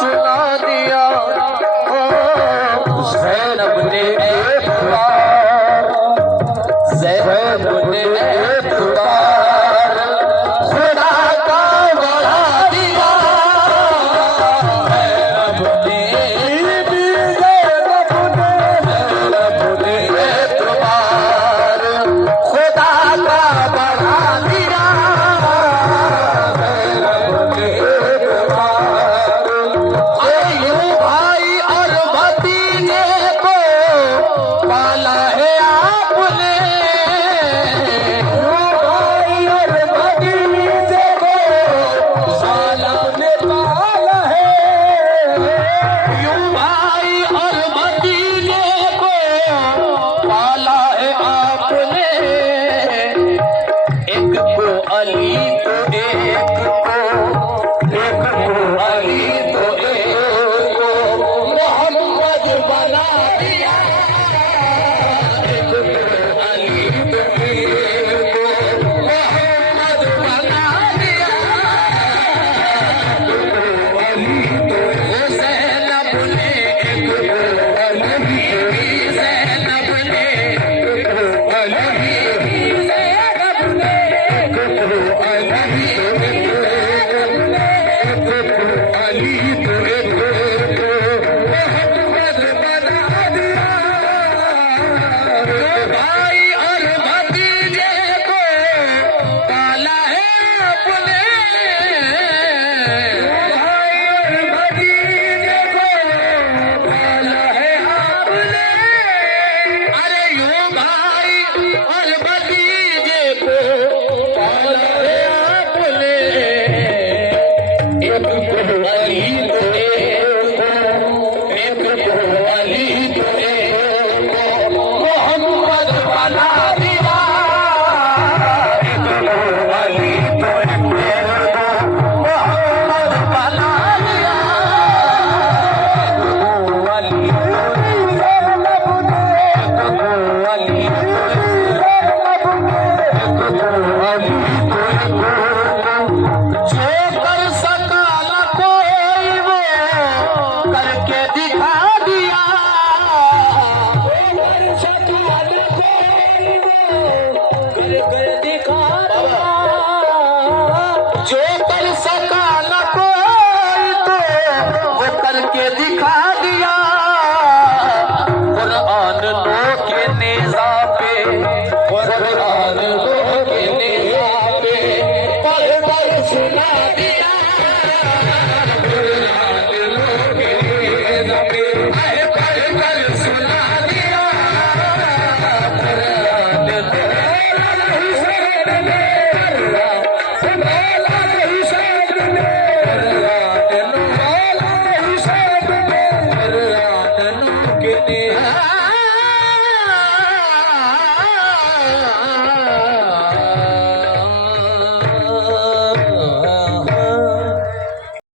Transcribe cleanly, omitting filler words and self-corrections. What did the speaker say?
सुना दिया। ज़ैनब ने एक बार, ज़ैनब ने एक बार खुदा का बढ़ा दिया। ज़ैनब ने एक बार खुदा का बढ़ा दिया। भाई और भतीजे को पाला है आपने, भाई और भतीजे को साला में पाला है। यूं भाई और भतीजे को पाला है आपने, एक को अली तो एक को अली तो एक को मोहम्मद बना दिया। एक को अली तो एक को मोहम्मद बना दिया। अली तो ज़ैनब ने एक को अली, ज़ैनब ने एक को अली, ज़ैनब ने एक को अली, अली तो एक मोहम्मद बना दिया। भाई और भतीजे को पाला है आपने, भाई और भतीजे को पाला है आपने। अरे यूं भाई और भतीजे को पाला है आपने, एक को अली तो एक को अली तो एक को मोहम्मद बना दिया। एक को अली तो एक को मोहम्मद बना दिया। अली ज़ैनब ने, एक को अली ज़ैनब ने, एक को अली तो एक जो कर सका न कोई वो करके दिखा दिया। कर सका न कोई वो करके दिखा दिया। जो कर सका न कोई तो वो करके दिखा दिया।